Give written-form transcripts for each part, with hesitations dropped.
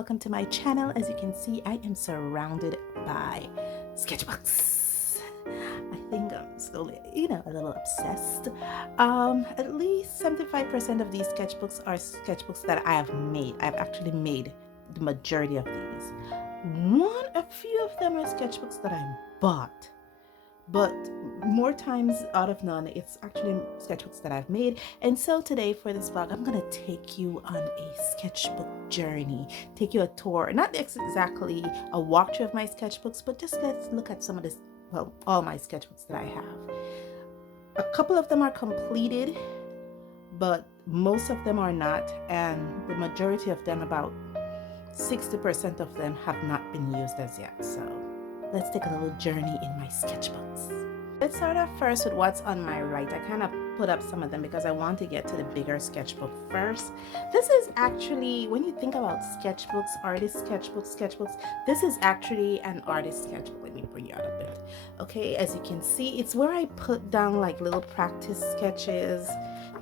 welcome to my channel. As you can see, I am surrounded by sketchbooks. I think I'm slowly, a little obsessed. At least 75% of these sketchbooks are sketchbooks that I have made. I've actually made the majority of these. A few of them are sketchbooks that I bought, but more times out of none, it's actually sketchbooks that I've made. And so today for this vlog, I'm gonna take you on a sketchbook journey, take you a tour, not exactly a walkthrough of my sketchbooks, but just let's look at some of this, well, all my sketchbooks that I have. A couple of them are completed, but most of them are not, and the majority of them, about 60% of them, have not been used as yet. So let's take a little journey in my sketchbooks. Let's start off first with what's on my right. I kind of put up some of them because I want to get to the bigger sketchbook first. This is actually, when you think about sketchbooks, artist sketchbooks, this is actually an artist sketchbook. Let me bring you out a bit. Okay, as you can see, it's where I put down like little practice sketches.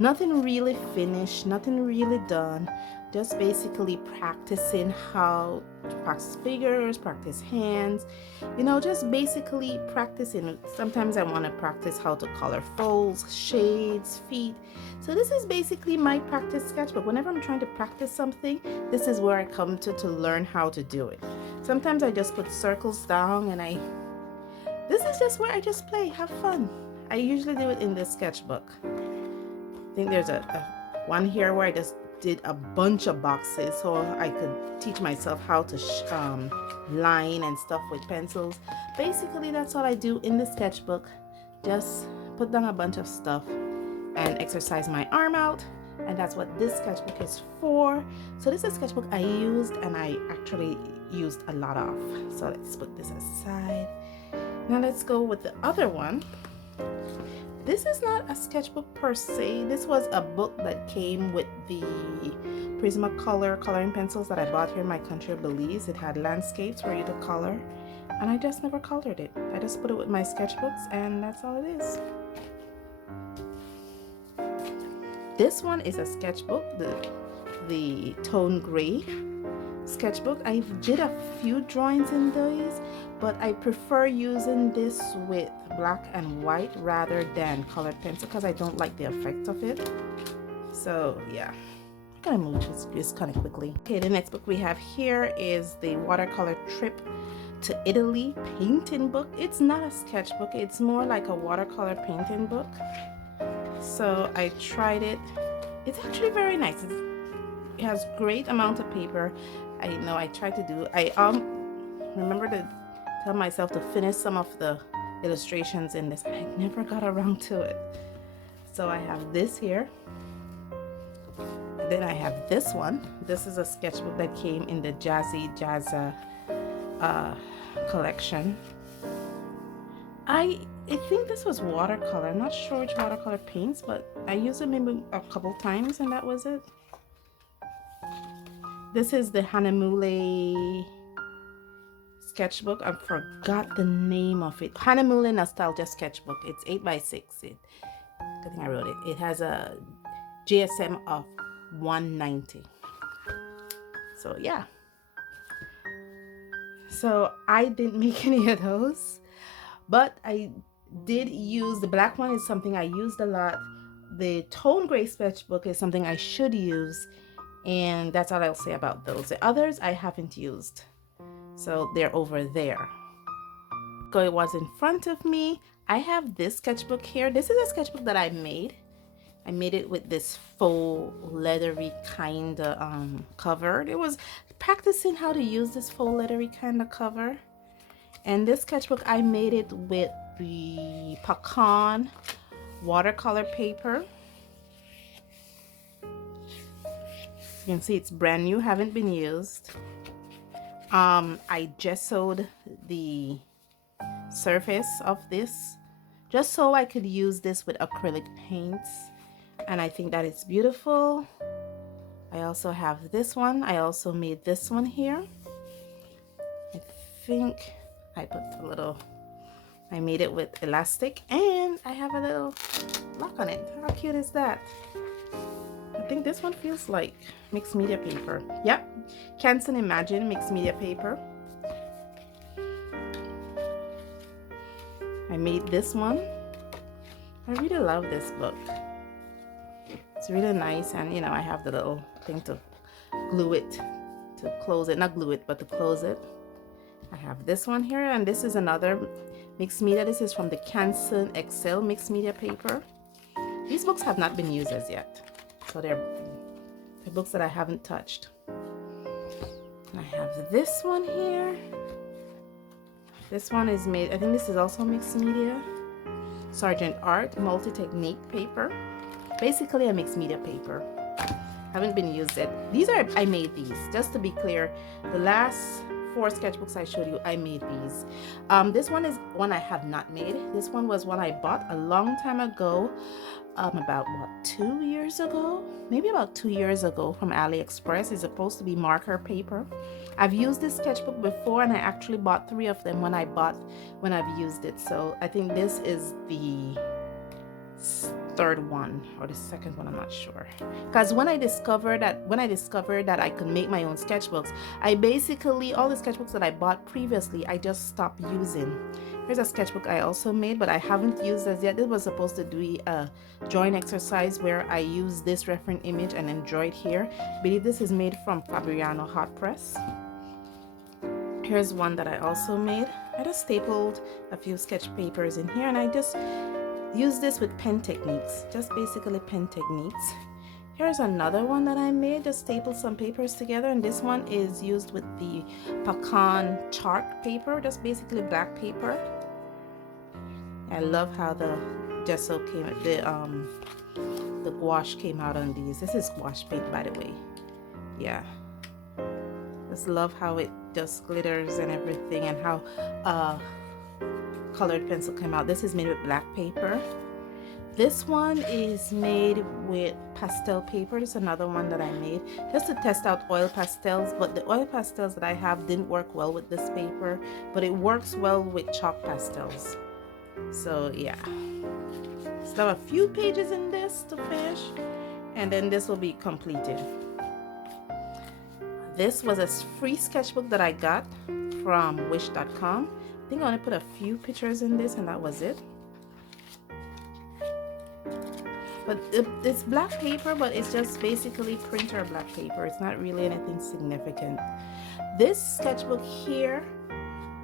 Nothing really finished, nothing really done. Just basically practicing how to practice figures, practice hands, just basically practicing. Sometimes I want to practice how to color folds, shades, feet. So this is basically my practice sketchbook. Whenever I'm trying to practice something, this is where I come to learn how to do it. Sometimes I just put circles down and this is just where I just play, have fun. I usually do it in this sketchbook. I think there's a one here where I just did a bunch of boxes so I could teach myself how to line and stuff with pencils. Basically, that's all I do in the sketchbook. Just put down a bunch of stuff and exercise my arm out, and that's what this sketchbook is for. So this is a sketchbook I used, and I actually used a lot of. So let's put this aside. Now let's go with the other one. This is not a sketchbook per se. This was a book that came with the Prismacolor coloring pencils that I bought here in my country of Belize. It had landscapes for you to color, and I just never colored it. I just put it with my sketchbooks, and that's all it is. This one is a sketchbook, the tone gray sketchbook. I did a few drawings in these, but I prefer using this with black and white rather than colored pencil because I don't like the effect of it. So yeah, I'm gonna move this kind of quickly. Okay, the next book we have here is the Watercolor Trip to Italy painting book. It's not a sketchbook, it's more like a watercolor painting book. So I tried it. It's actually very nice. It has great amount of paper. I know I tried to do, I remember to tell myself to finish some of the illustrations in this. I never got around to it. So I have this here. Then I have this one. This is a sketchbook that came in the Jazzy Jazza collection. I think this was watercolor. I'm not sure which watercolor paints, but I used it maybe a couple times and that was it. This is the Handmade sketchbook. I forgot the name of it. Handmade Nostalgia Sketchbook. It's 8x6. I think I wrote it. It has a GSM of 190. So yeah. So I didn't make any of those, but I did use the black one. Is something I used a lot. The tone gray sketchbook is something I should use. And that's all I'll say about those. The others I haven't used, so they're over there. So it was in front of me. I have this sketchbook here. This is a sketchbook that I made. I made it with this faux leathery kind of cover. It was practicing how to use this faux leathery kind of cover. And this sketchbook I made it with the pecan watercolor paper. You can see it's brand new, haven't been used. I gessoed the surface of this just so I could use this with acrylic paints, and I think that it's beautiful. I also have this one. I also made this one here. I think I put a little, I made it with elastic, and I have a little lock on it. How cute is that? think this one feels like mixed media paper. Yep, Canson Imagine mixed media paper. I made this one. I really love this book. It's really nice, and you know, I have the little thing to glue it, to close it, not glue it, but to close it. I have this one here, and this is another mixed media. This is from the Canson Excel mixed media paper. These books have not been used as yet, so they're books that I haven't touched. And I have this one here. This one is made, I think this is also mixed media. Sargent Art multi-technique paper. Basically a mixed media paper. Haven't been used yet. These are, I made these, just to be clear. The last 4 sketchbooks I showed you, I made these. This one is one I have not made. This one was one I bought a long time ago, about what, 2 years ago? Maybe about 2 years ago from AliExpress. It's supposed to be marker paper. I've used this sketchbook before, and I actually bought 3 of them when I've used it. So I think this is the 3rd one or the 2nd one, I'm not sure. Because when I discovered that I could make my own sketchbooks, I basically, all the sketchbooks that I bought previously, I just stopped using. Here's a sketchbook I also made, but I haven't used as yet. This was supposed to be a drawing exercise where I use this reference image and then draw it here. I believe this is made from Fabriano Hot Press. Here's one that I also made. I just stapled a few sketch papers in here, and I just use this with pen techniques, just basically pen techniques. Here's another one that I made, just stapled some papers together, and this one is used with the pecan chart paper, just basically black paper. I love how the gesso came, the gouache came out on these. This is gouache paint, by the way. Yeah, just love how it just glitters and everything, and how colored pencil came out. This is made with black paper. This one is made with pastel paper. It's another one that I made just to test out oil pastels, but the oil pastels that I have didn't work well with this paper, but it works well with chalk pastels. So yeah, still a few pages in this to finish, and then this will be completed. This was a free sketchbook that I got from wish.com. I think I only put a few pictures in this, and that was it. But it's black paper, but it's just basically printer black paper. It's not really anything significant. This sketchbook here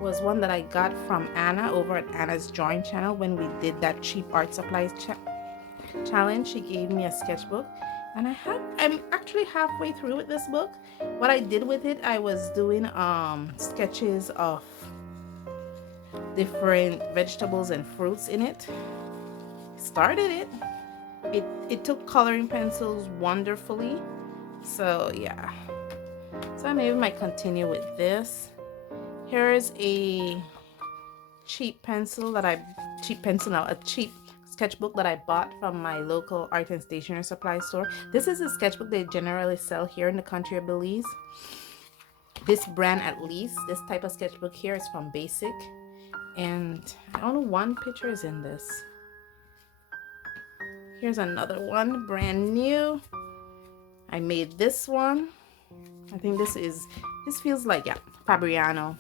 was one that I got from Anna over at Anna's Drawing Channel when we did that cheap art supplies challenge. She gave me a sketchbook, and I'm actually halfway through with this book. What I did with it, I was doing sketches of different vegetables and fruits in it. Started it. It took coloring pencils wonderfully. So yeah. So I maybe might continue with this. Here's a cheap sketchbook that I bought from my local art and stationery supply store. This is a sketchbook they generally sell here in the country of Belize. This brand, at least, this type of sketchbook here is from Basic. And only 1 picture is in this. Here's another one, brand new. I made this one. I think this feels like, yeah, Fabriano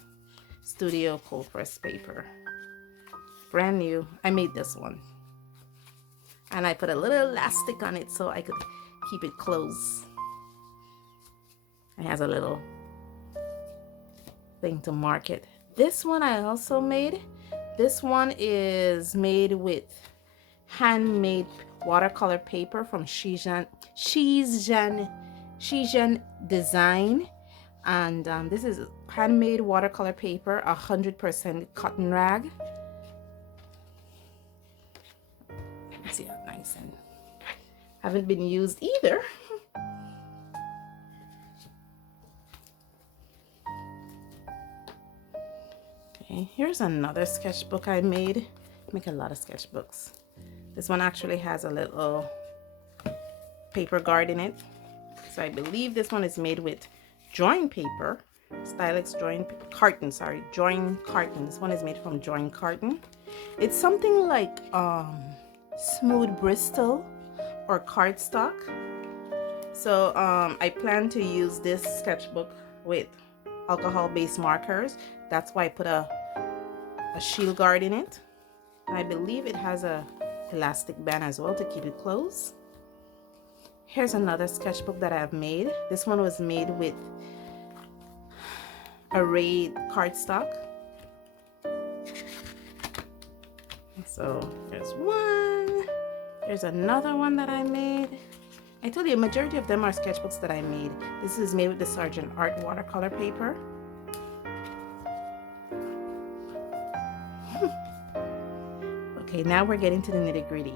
Studio cold press paper. Brand new. I made this one. And I put a little elastic on it so I could keep it closed. It has a little thing to mark it. This one I also made. This one is made with handmade watercolor paper from Shizhan Design, and this is handmade watercolor paper, 100% cotton rag. See how nice, and haven't been used either. Okay, here's another sketchbook I made. I make a lot of sketchbooks. This one actually has a little paper guard in it. So I believe this one is made with drawing paper, Stylex drawing carton, drawing carton. This one is made from drawing carton. It's something like smooth Bristol or cardstock. So I plan to use this sketchbook with alcohol-based markers. That's why I put a shield guard in it. And I believe it has a elastic band as well to keep it closed. Here's another sketchbook that I've made. This one was made with arrayed cardstock. So there's one. There's another one that I made. I told you a majority of them are sketchbooks that I made. This is made with the Sargent Art watercolor paper. Okay, now we're getting to the nitty-gritty.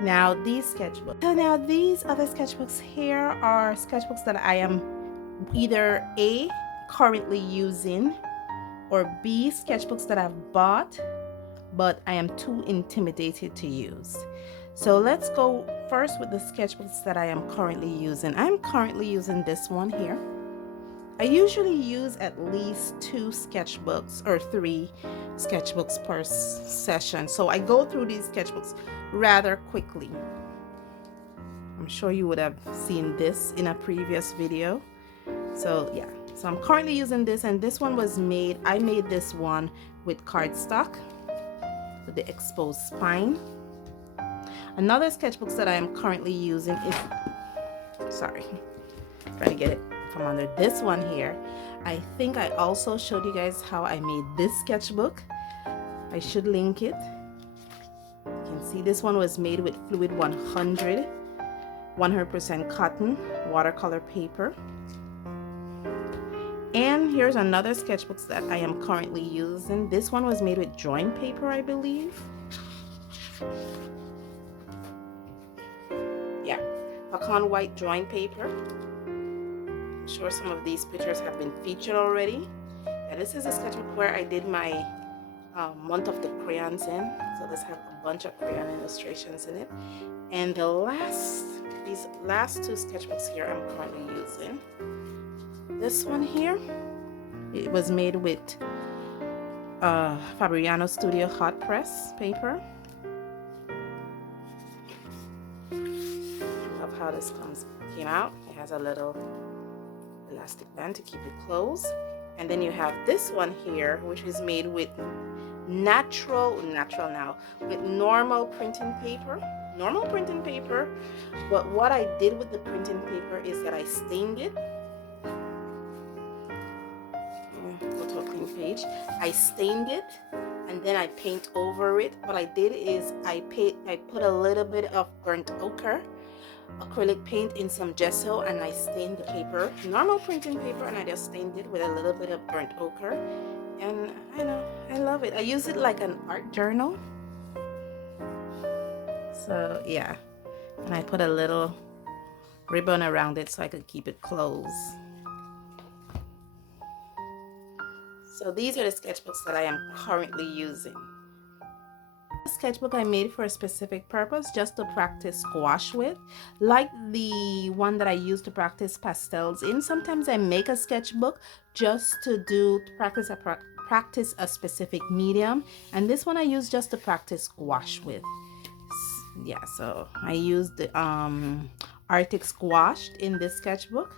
Now these sketchbooks. So now these other sketchbooks here are sketchbooks that I am either A, currently using, or B, sketchbooks that I've bought but I am too intimidated to use. So let's go first with the sketchbooks that I am currently using. I'm currently using this one here. I usually use at least 2 sketchbooks or 3 sketchbooks per session. So I go through these sketchbooks rather quickly. I'm sure you would have seen this in a previous video. So yeah, so I'm currently using this, and this one was made, I made this one with cardstock with the exposed spine. Another sketchbooks that I am currently using is, sorry, trying to get it from under this one here. I think I also showed you guys how I made this sketchbook. I should link it. You can see this one was made with fluid 100% cotton watercolor paper. And here's another sketchbooks that I am currently using. This one was made with drawing paper, I believe. Yeah, pecan white drawing paper. I'm sure some of these pictures have been featured already. Yeah, this is a sketchbook where I did my month of the crayons in. So this has a bunch of crayon illustrations in it. And these last 2 sketchbooks here I'm currently using. This one here, it was made with Fabriano Studio hot press paper. I love how this came out. It has a little elastic band to keep it closed. And then you have this one here, which is made with normal printing paper. But what I did with the printing paper is that I stained it. Go to a clean page. I stained it and then I paint over it. What I did is I put a little bit of burnt ochre acrylic paint in some gesso, and I stained the paper, normal printing paper, and I just stained it with a little bit of burnt ochre. And I love it. I use it like an art journal. So yeah, and I put a little ribbon around it so I could keep it closed. So these are the sketchbooks that I am currently using. A sketchbook I made for a specific purpose, just to practice gouache with, like the one that I use to practice pastels in. Sometimes I make a sketchbook just to practice a specific medium, and this one I use just to practice gouache with. Yeah, so I used the Arctic Squash in this sketchbook,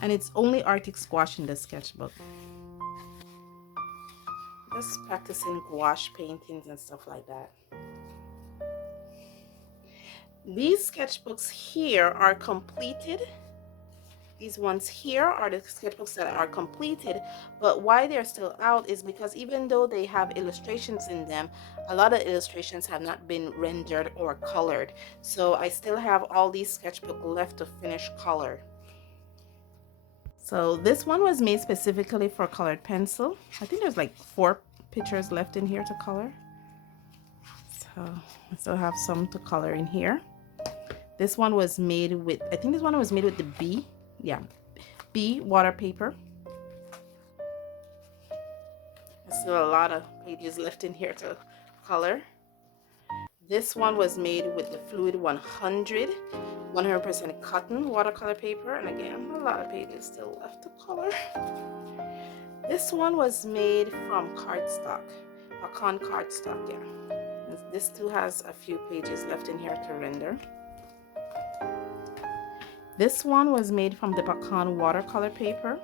and it's only Arctic Squash in this sketchbook. Just practicing gouache paintings and stuff like that. These sketchbooks here are completed. These ones here are the sketchbooks that are completed, but why they're still out is because even though they have illustrations in them, a lot of illustrations have not been rendered or colored. So I still have all these sketchbooks left to finish color. So this one was made specifically for colored pencil. I think there's like 4 pictures left in here to color. So I still have some to color in here. This one was made with, I think this one was made with the B. Yeah, B water paper. There's still a lot of pages left in here to color. This one was made with the fluid 100% cotton watercolor paper, and again, a lot of pages still left to color. This one was made from cardstock, pecan cardstock, yeah. This still has a few pages left in here to render. This one was made from the pecan watercolor paper,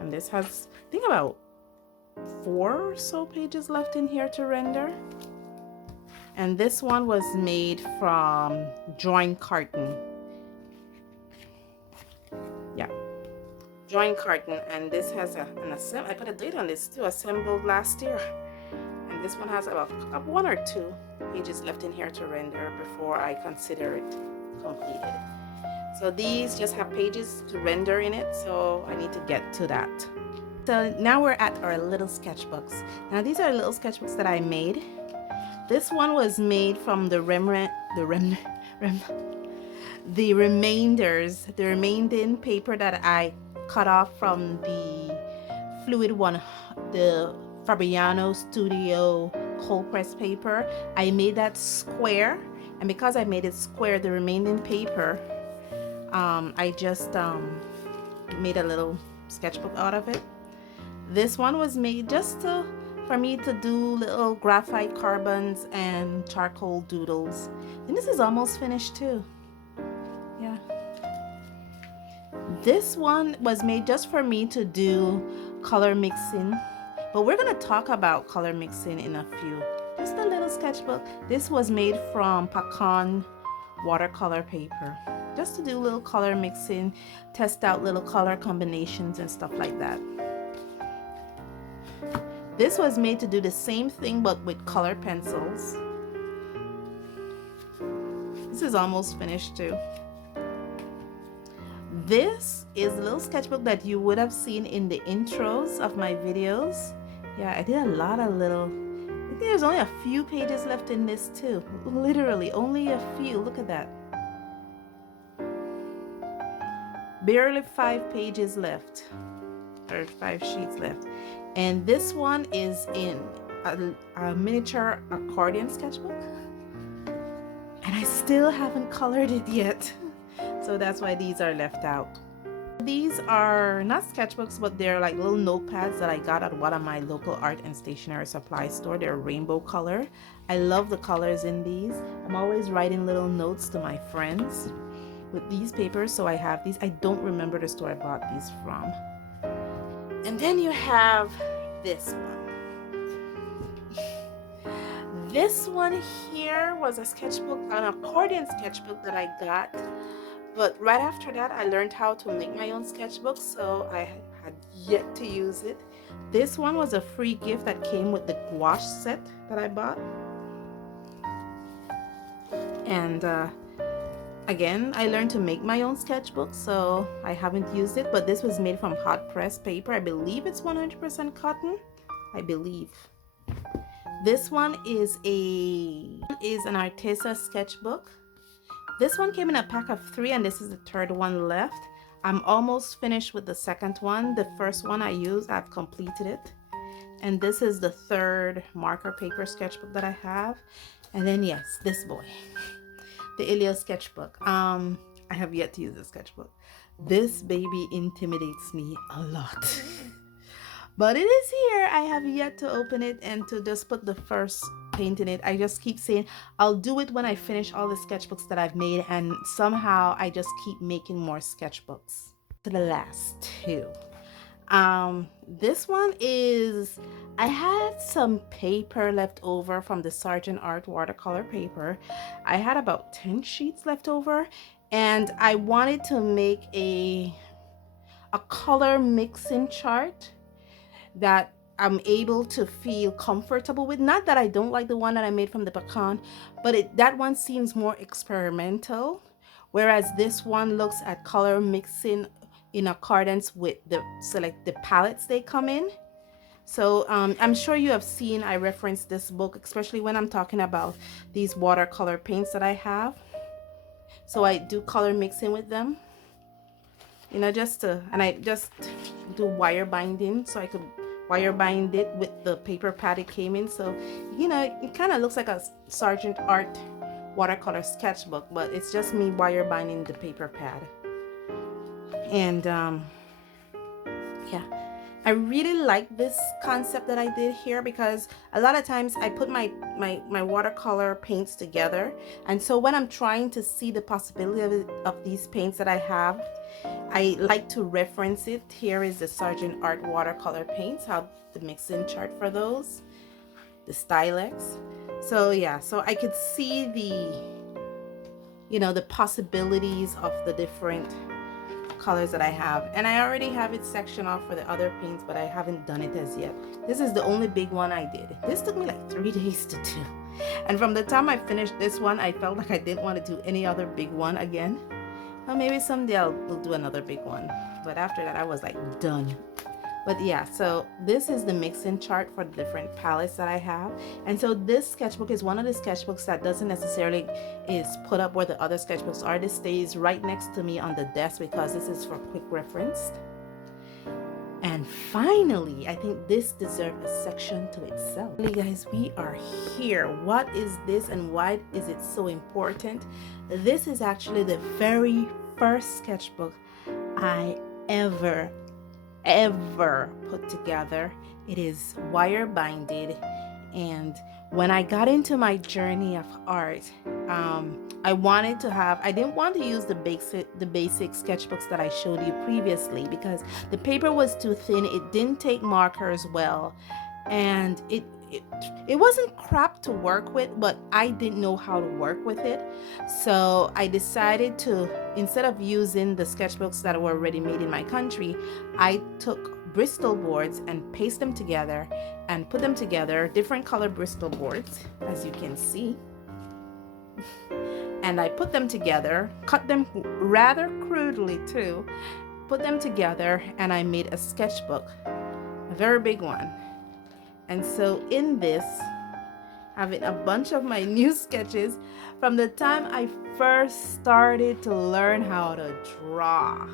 and this has, I think, about 4 or so pages left in here to render. And this one was made from drawing carton. Yeah, drawing carton. And this has I put a date on this too, assembled last year. And this one has about 1 or 2 pages left in here to render before I consider it completed. So these just have pages to render in it, so I need to get to that. So now we're at our little sketchbooks. Now these are little sketchbooks that I made. This one was made from the remaining paper that I cut off from the fluid one, the Fabriano Studio cold press paper. I made that square, and because I made it square, the remaining paper, I just made a little sketchbook out of it. This one was made just for me to do little graphite carbons and charcoal doodles. And this is almost finished too. Yeah. This one was made just for me to do color mixing, but we're gonna talk about color mixing in a few. Just a little sketchbook. This was made from pecan watercolor paper, just to do little color mixing, test out little color combinations and stuff like that. This was made to do the same thing but with color pencils. This is almost finished too. This is a little sketchbook that you would have seen in the intros of my videos. Yeah, I did a lot of little, I think there's only a few pages left in this too. Literally only a few. Look at that. Barely 5 pages left, or 5 sheets left. And this one is in a miniature accordion sketchbook, and I still haven't colored it yet, so that's why these are left out. These are not sketchbooks, but they're like little notepads that I got at one of my local art and stationery supply store. They're rainbow color. I love the colors in these. I'm always writing little notes to my friends with these papers, so I have these. I don't remember the store I bought these from. And then you have this one. This one here was a sketchbook, an accordion sketchbook that I got. But right after that, I learned how to make my own sketchbook, so I had yet to use it. This one was a free gift that came with the gouache set that I bought. And again, I learned to make my own sketchbook, so I haven't used it, but this was made from hot press paper. I believe it's 100% cotton. I believe. This one is an Arteza sketchbook. This one came in a pack of 3, and this is the 3rd one left. I'm almost finished with the 2nd one. The first one I used, I've completed it. And this is the 3rd marker paper sketchbook that I have. And then yes, this boy. The Ilia Sketchbook. I have yet to use this sketchbook. This baby intimidates me a lot. But it is here. I have yet to open it and to just put the first paint in it. I just keep saying I'll do it when I finish all the sketchbooks that I've made, and somehow I just keep making more sketchbooks. To the last 2. This one is, I had some paper left over from the Sargent Art watercolor paper. I had about 10 sheets left over, and I wanted to make a color mixing chart that I'm able to feel comfortable with. Not that I don't like the one that I made from the pecan, but that one seems more experimental, whereas this one looks at color mixing in accordance with the palettes they come in. So I'm sure you have seen I reference this book, especially when I'm talking about these watercolor paints that I have. So I do color mixing with them, you know, and I just do wire binding, so I could wire bind it with the paper pad it came in. So, you know, it kind of looks like a Sargent Art watercolor sketchbook, but it's just me wire binding the paper pad. And yeah, I really like this concept that I did here, because a lot of times I put my watercolor paints together, and so when I'm trying to see the possibility of these paints that I have, I like to reference it. Here is the Sargent Art watercolor paints, how the mix-in chart for those, the Stylex. So yeah, so I could see the, you know, the possibilities of the different colors that I have, and I already have it sectioned off for the other paints, but I haven't done it as yet. This is the only big one I did. This took me like 3 days to do, and from the time I finished this one, I felt like I didn't want to do any other big one again. Well, maybe someday we'll do another big one, but after that I was like done. But yeah, so this is the mix-in chart for the different palettes that I have. And so this sketchbook is one of the sketchbooks that doesn't necessarily is put up where the other sketchbooks are. This stays right next to me on the desk because this is for quick reference. And finally, I think this deserves a section to itself. Hey guys, we are here. What is this and why is it so important? This is actually the very first sketchbook I ever put together. It is wire binded, and when I got into my journey of art, I didn't want to use the basic sketchbooks that I showed you previously, because the paper was too thin, it didn't take markers well, and it wasn't crap to work with, but I didn't know how to work with it. So I decided to, instead of using the sketchbooks that were already made in my country, I took Bristol boards and paste them together and put them together, different color Bristol boards, as you can see. And I put them together, cut them rather crudely too, put them together, and I made a sketchbook, a very big one. And so in this, having a bunch of my new sketches from the time I first started to learn how to draw.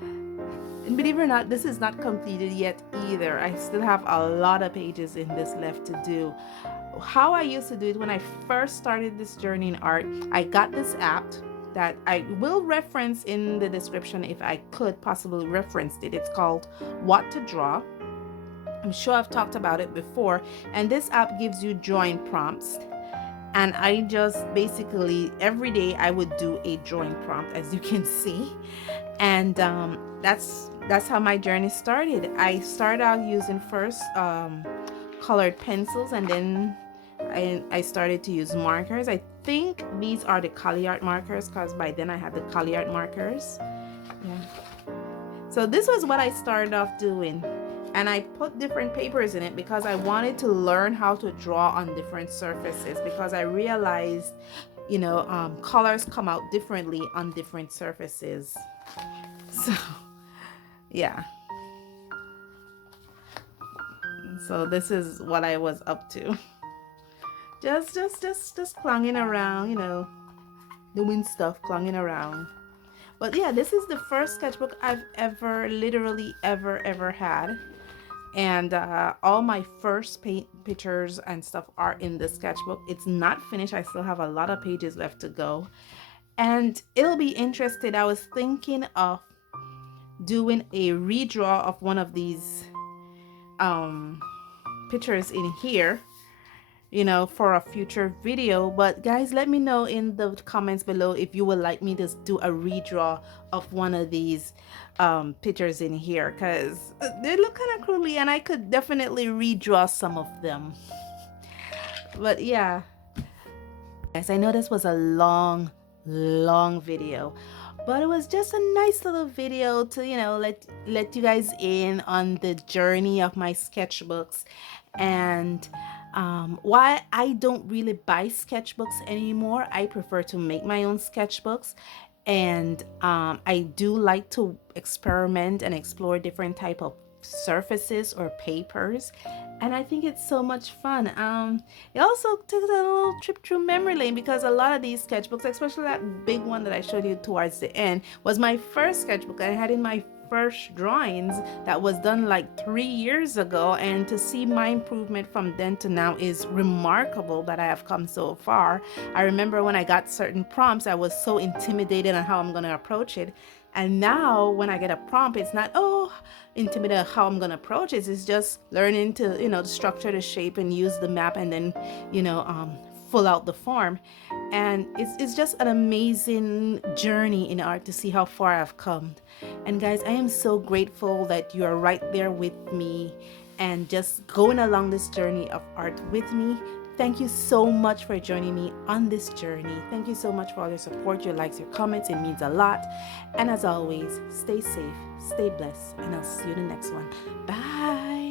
And believe it or not, this is not completed yet either. I still have a lot of pages in this left to do. How I used to do it when I first started this journey in art, I got this app that I will reference in the description if I could possibly reference it. It's called What to Draw. I'm sure I've talked about it before, and this app gives you drawing prompts, and I just basically every day I would do a drawing prompt, as you can see, and that's how my journey started. I started out using first colored pencils, and then I started to use markers. I think these are the Calyart markers, because by then I had the Calyart markers. Yeah. So this was what I started off doing. And I put different papers in it because I wanted to learn how to draw on different surfaces, because I realized, you know, colors come out differently on different surfaces. So, yeah. So this is what I was up to. Just clanging around, you know, doing stuff, clanging around. But yeah, this is the first sketchbook I've literally ever had. And all my first paint pictures and stuff are in the sketchbook. It's not finished. I still have a lot of pages left to go. And it'll be interesting. I was thinking of doing a redraw of one of these pictures in here, you know, for a future video. But guys, let me know in the comments below if you would like me to do a redraw of one of these pictures in here, because they look kind of crudely and I could definitely redraw some of them. But yeah, guys, I know this was a long video, but it was just a nice little video to, you know, let you guys in on the journey of my sketchbooks, and why I don't really buy sketchbooks anymore. I prefer to make my own sketchbooks, and I do like to experiment and explore different type of surfaces or papers, and I think it's so much fun. It also took a little trip through memory lane, because a lot of these sketchbooks, especially that big one that I showed you towards the end, was my first sketchbook I had in my first drawings that was done like 3 years ago, and to see my improvement from then to now is remarkable that I have come so far. I remember when I got certain prompts, I was so intimidated on how I'm going to approach it, And now when I get a prompt, it's not, oh, intimidated how I'm gonna approach it. It's just learning to, the structure, the shape, and use the map, and then, fill out the form. And it's just an amazing journey in art to see how far I've come. And guys, I am so grateful that you are right there with me and just going along this journey of art with me. Thank you so much for joining me on this journey. Thank you so much for all your support, your likes, your comments. It means a lot. And as always, stay safe, stay blessed, and I'll see you in the next one. Bye.